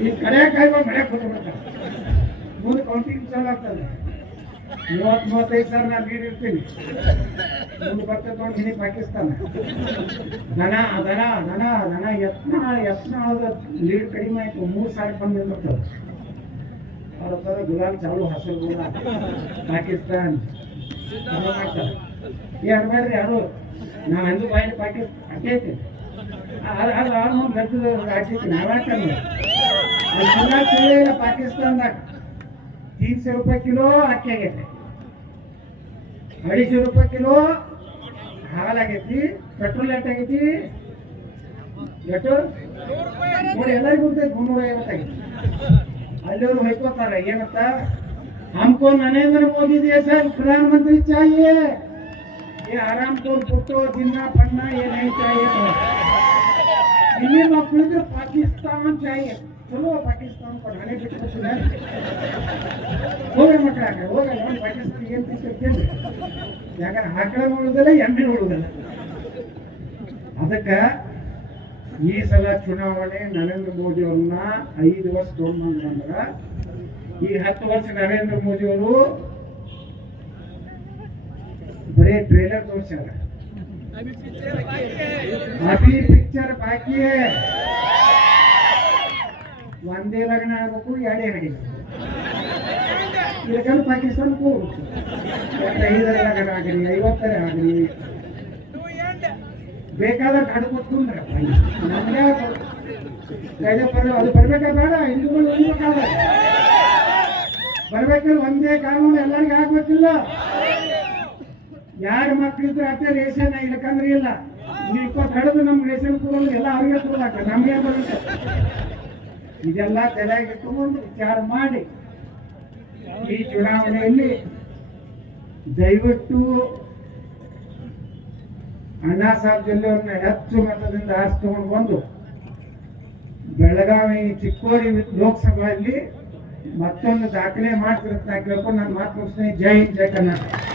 ಈ ಕಡೆ ಕಾಯ್ಕೊಂಡು ಮಳೆ ಕೂತ್ಬಿಡ್ತಾರೆ ಮುಂದೆ ಕೌಂಟಿಂಗ್ ಚಾಲು ಆಗ್ತದೆ ಮೂವತ್ತು ಮೂವತ್ತೈದು ಸಾವಿರ ನಾನು ಲೀಡ್ ಇರ್ತೀನಿ ಮುಂದೆ ಬರ್ತದೆ ನೋಡಿ ಹಿನಿ ಪಾಕಿಸ್ತಾನ ದನ ದನ ದನ ದನ ಯತ್ನ ಯತ್ನ ಆದ ಲೀಡ್ ಕಡಿಮೆ ಆಯ್ತು ಮೂರು ಸಾವಿರ ಬಂದು ನಿಂದಿರ್ತದೆ ಅವ್ರ ಹತ್ರ ಗುಲಾಬ್ ಚಾಲು ಹಸಿರು ಗುಲಾಬ್ ಪಾಕಿಸ್ತಾನ್ ಎಲ್ಲ ಮಾಡ್ತಾರೆ ಏ ಅನ್ಬೇಡ್ರಿ ಯಾರು ನಾವು ಅಂದು ಬಾಯಲ್ಲಿ ಪಾಕಿಸ್ತಾನ ಅಡ್ಡಿ ಐತಿ ಅದು ಅದು ಅವ್ನು ಗದ್ದದ ರಾಜ್ಯಕ್ಕೆ ನಾವಾಕಂದ್ರೆ ಪಾಕಿಸ್ತಾನದಾಗ ತೀನ್ಸೆ ರೂಪಾಯಿ ಕಿಲೋ ಅಕ್ಕಿ ಆಗೈತೆ ಅಡಿಸೆ ರೂಪಾಯಿ ಕಿಲೋ ಹಾಲಾಗೈತಿ ಪೆಟ್ರೋಲ್ ರೇಟ್ ಆಗೈತಿ ಎಷ್ಟು ನೋಡಿ ಎಲ್ಲರಿಗೂ ಗೊತ್ತೈತಿ ಮುನ್ನೂರ ಐವತ್ತಾಗೈತಿ ಅಲ್ಲಿಯವರು ಹೊಯ್ಕೋತಾರೆ ಏನಂತ हमको नरेंद्र मोदी जैसा प्रधानमंत्री चाहिए ये आराम को पुट्टो जिन्ना पन्ना ये नहीं चाहिए ಇಲ್ಲಿ ನಾವು ಕುಳಿದ್ರೆ ಪಾಕಿಸ್ತಾನ್ ಜಾಯಿ ಚಲೋ ಪಾಕಿಸ್ತಾನ ಕೊಡ ಹಳೆ ಬಿಟ್ಬಿಟ್ಟಿಲ್ಲ ಹೋಗಿ ಮಕ್ಕಳ ಹೋಗ ನೋಡಿ ಪಾಕಿಸ್ತಾನ ಏನ್ ತಿಂತಿರ್ತೇನೆ ಯಾಕಂದ್ರೆ ಆಕಳ ನೋಡುದಿಲ್ಲ ಎಮ್ಮೆ ನೋಡುದಿಲ್ಲ. ಅದಕ್ಕೆ ಈ ಸಲ ಚುನಾವಣೆ ನರೇಂದ್ರ ಮೋದಿ ಅವ್ರನ್ನ ಐದು ವರ್ಷ ತಗೊಂಡ್ಬಂದ್ರ ಈ ಹತ್ತು ವರ್ಷ ನರೇಂದ್ರ ಮೋದಿ ಅವರು ಬರೀ ಟ್ರೈನರ್ ತೋರಿಸ್ಯಾರ. ಅಭಿ ಪಿಕ್ಚರ್ ಬಾಕಿ. ಒಂದೇ ಲಗ್ನ ಆಗಬೇಕು, ಎರಡೇ ನಡೀಬೇಕು ಇದಕ್ಕೆಲ್ಲ ಪಾಕಿಸ್ತಾನಕ್ಕೂ ಹೋಗ್ಬೇಕು. ಐದರ ಲಗ್ನ ಆಗಲಿ, ಐವತ್ತರ ಆಗಲಿ. ಬೇಕಾದ್ರೆ ಕಾಡು ಕೂತ್ಕೊಂಡ್ರೆ ನಮ್ಗೆ ಅದು ಬರ್ಬೇಕಾ ಬೇಡ ಹಿಂದೂಗಳು ಬರ್ಬೇಕಂದ್ರೆ ಒಂದೇ ಕಾನೂನು ಎಲ್ಲರಿಗೂ ಆಗ್ಬೇಕಿಲ್ಲ. ಯಾರು ಮಕ್ಳಿದ್ರು ಅತ್ತೆ ರೇಷನ್ ಇಲ್ಲಕಂದ್ರೆ ಇಲ್ಲ. ಇಪ್ಪ ಕಡಿದು ನಮ್ಗೆ ರೇಷನ್ ಕೊಡೋದು ಎಲ್ಲ ಅವ್ರಿಗೆ ಕೊಡಾಕ ನಮಗೆ ಬರುತ್ತೆ ಇದೆಲ್ಲ ತಲೆಗೆ ತಗೊಂಡು ವಿಚಾರ ಮಾಡಿ. ಈ ಚುನಾವಣೆಯಲ್ಲಿ ದಯವಿಟ್ಟು ಅಣ್ಣಾ ಸಾಹೇಬ್ ಜಿಲ್ಲೆಯವ್ರನ್ನ ಹೆಚ್ಚು ಮತದಿಂದ ಆರಿಸ್ಕೊಂಡು ಬಂದು ಬೆಳಗಾವಿ ಚಿಕ್ಕೋಡಿ ಲೋಕಸಭೆಯಲ್ಲಿ ಮತ್ತೊಂದು ದಾಖಲೆ ಮಾಡ್ತಿರುತ್ತೆ ಕೇಳ್ಕೊಂಡು ನಾನು ಮಾತು ಜೈ ಹಿಂದ್, ಜೈ ಕರ್ನಾಟಕ.